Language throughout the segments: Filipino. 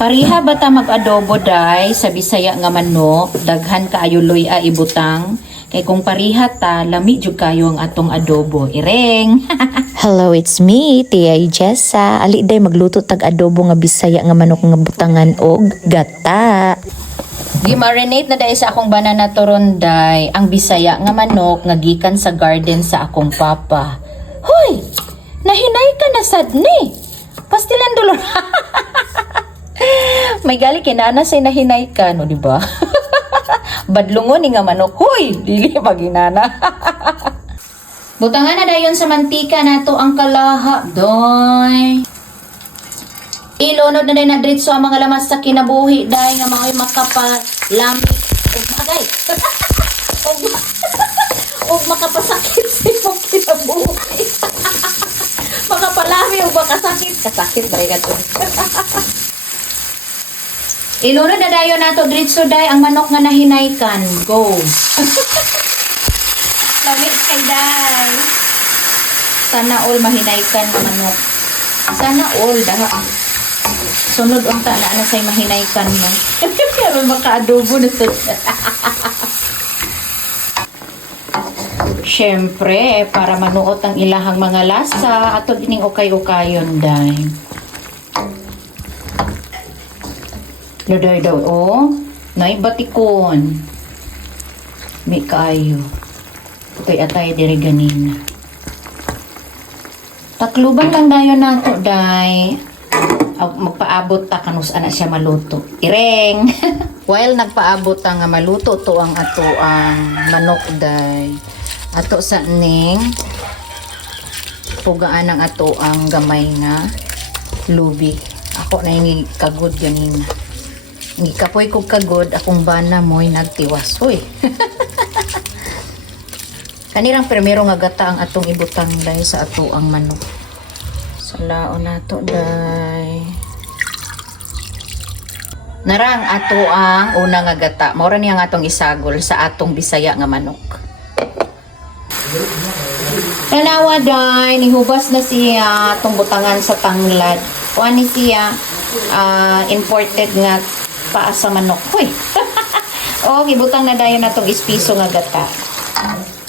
Pariha ba ta mag-adobo day sa Bisaya nga manok, daghan kaayo loy a ibutang. Kay kung pariha ta, lami jud kayo ang atong adobo. Ireng. Hello, it's me, Tia Jessa. Ali day magluto tag adobo nga Bisaya nga manok nga butangan og gata. Gi-marinate na dahil sa akong banana toronday, ang Bisaya nga manok nga gikan sa garden sa akong papa. Hoy! Nahinay ka na sad ni. Pastilan dulor. May gali kinana say nahinay ka, no, di ba? Badlungon ni nga manok. Hoy! Dili maginana. Butangan na dayon sa mantika nato ang kalaha, doy. Ilunod na din na dritso ang mga lamas sa kinabuhi dahil nga mga makapalamig o magay. O makapasakit sa imong kinabuhi. Makapalami o makasakit. Kasakit ba yung ito? Ilunod na dayon nato dritso dahil ang manok nga nahinaykan. Go! Lamig kay day. Sana all mahinaykan ng manok. Sana all daha. Sunod unta na ano say mahinaykan mo. Pero maka-adobo na to. Syempre, para manuot ang ilahang mga lasa ato dining ukay-ukayon day. Loday daw oh, nay batikon. May kaayo. Kay atay diri ganina. Takluban lang dayon nato day. Magpaabot ta kanus ana siya maluto. Ireng. While nagpaabot ta nga maluto to ang ato ang manok day. Ato sa ning pugaan ang ato ang gamay nga lubi. Ako na yung kagod ganina. Hindi kapoy ko kagod akong bana mo'y nagtiwas. Hoy. Kanirang primero nga gata ang atong ibutang day sa ato ang manok. Salaon nato day. Narang ato ang una nga gata. Maura niya nga atong isagol sa atong Bisaya nga manok. Tanawa day, nihubas na siya atong butangan sa tanglad. O ani siya imported nga paa sa manok. Hoy. O gibutang na dayon natong ispiso nga gata.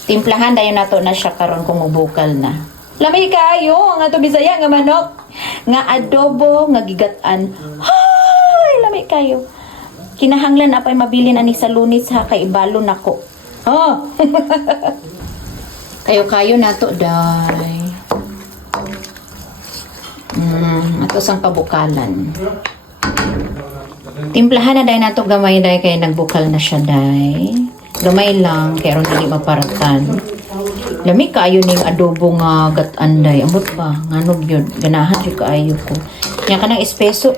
Timplahan dayon nato na siya karon kung mubukal na. Lamay kayo ang ato Bisaya nga manok nga adobo nga gigatan. Hay, lamay kayo. Kinahanglan apay mabilin ani sa Lunis ha kay ibalo nako. Oh. Kayo nato day. Ato sang pabukalan. Timplahan na day nato gamay day kay nagbukal na siya day. Gamay lang kay aron dili maparatan. Lami kaayo ning adobo nga gatanday. Ambot ba? Nganog yun. Ganahan yun kaayo ko. Yan ka ng espeso.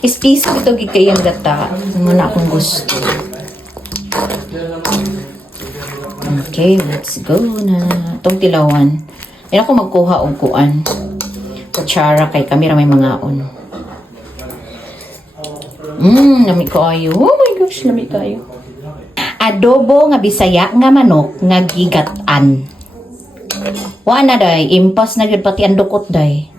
Espeso ito gikayang gata. Muna akong gusto. Okay, let's go na. Itong tilawan. Yan ako magkuha og kuan. Kutsara kay kamera may mga on. Lami kaayo. Oh my gosh, lami kaayo. Adobo nga Bisaya nga manok nga gigatan. Wa na day, impas na gyud pati ang dukot day.